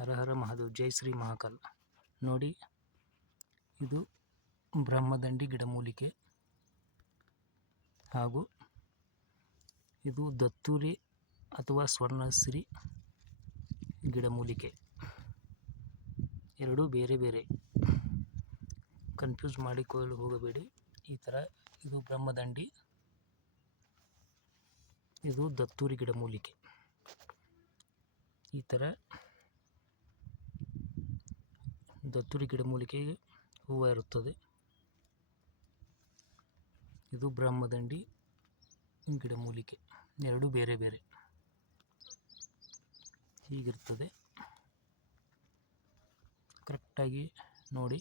ಹರ ಹರ ಮಹಾದೇವ್, ಜೈ ಶ್ರೀ ಮಹಾಕಾಲ್. ನೋಡಿ, ಇದು ಬ್ರಹ್ಮದಂಡಿ ಗಿಡಮೂಲಿಕೆ ಹಾಗೂ ಇದು ದತ್ತೂರಿ ಅಥವಾ ಸ್ವರ್ಣಶ್ರೀ ಗಿಡಮೂಲಿಕೆ. ಎರಡೂ ಬೇರೆ ಬೇರೆ, ಕನ್ಫ್ಯೂಸ್ ಮಾಡಿಕೊಳ್ಳಲು ಹೋಗಬೇಡಿ. ಈ ಥರ ಇದು ಬ್ರಹ್ಮದಂಡಿ, ಇದು ದತ್ತೂರಿ ಗಿಡಮೂಲಿಕೆ. ಈ ಥರ ದತ್ತೂರಿ ಗಿಡಮೂಲಿಕೆಗೆ ಹೂವು ಇರುತ್ತದೆ. ಇದು ಬ್ರಹ್ಮದಂಡಿ ಗಿಡಮೂಲಿಕೆ. ಎರಡೂ ಬೇರೆ ಬೇರೆ ಹೀಗಿರ್ತದೆ. ಕರೆಕ್ಟಾಗಿ ನೋಡಿ.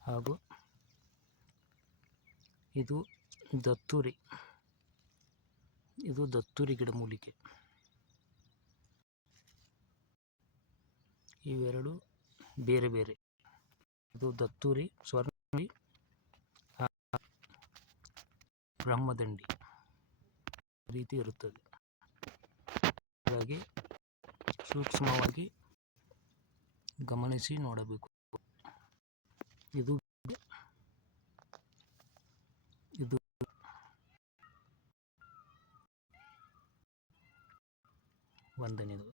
ಹಾಗೂ ಇದು ದತ್ತೂರಿ, ಇದು ದತ್ತೂರಿ ಗಿಡಮೂಲಿಕೆ. ಇವೆರಡು ಬೇರೆ ಬೇರೆ. ಇದು ದತ್ತೂರಿ, ಸ್ವರ್ಣಶ್ರೀ, ಬ್ರಹ್ಮದಂಡಿ ರೀತಿ ಇರುತ್ತದೆ. ಹಾಗಾಗಿ ಸೂಕ್ಷ್ಮವಾಗಿ ಗಮನಿಸಿ ನೋಡಬೇಕು. ಇದು ವಂದನೆಗಳು.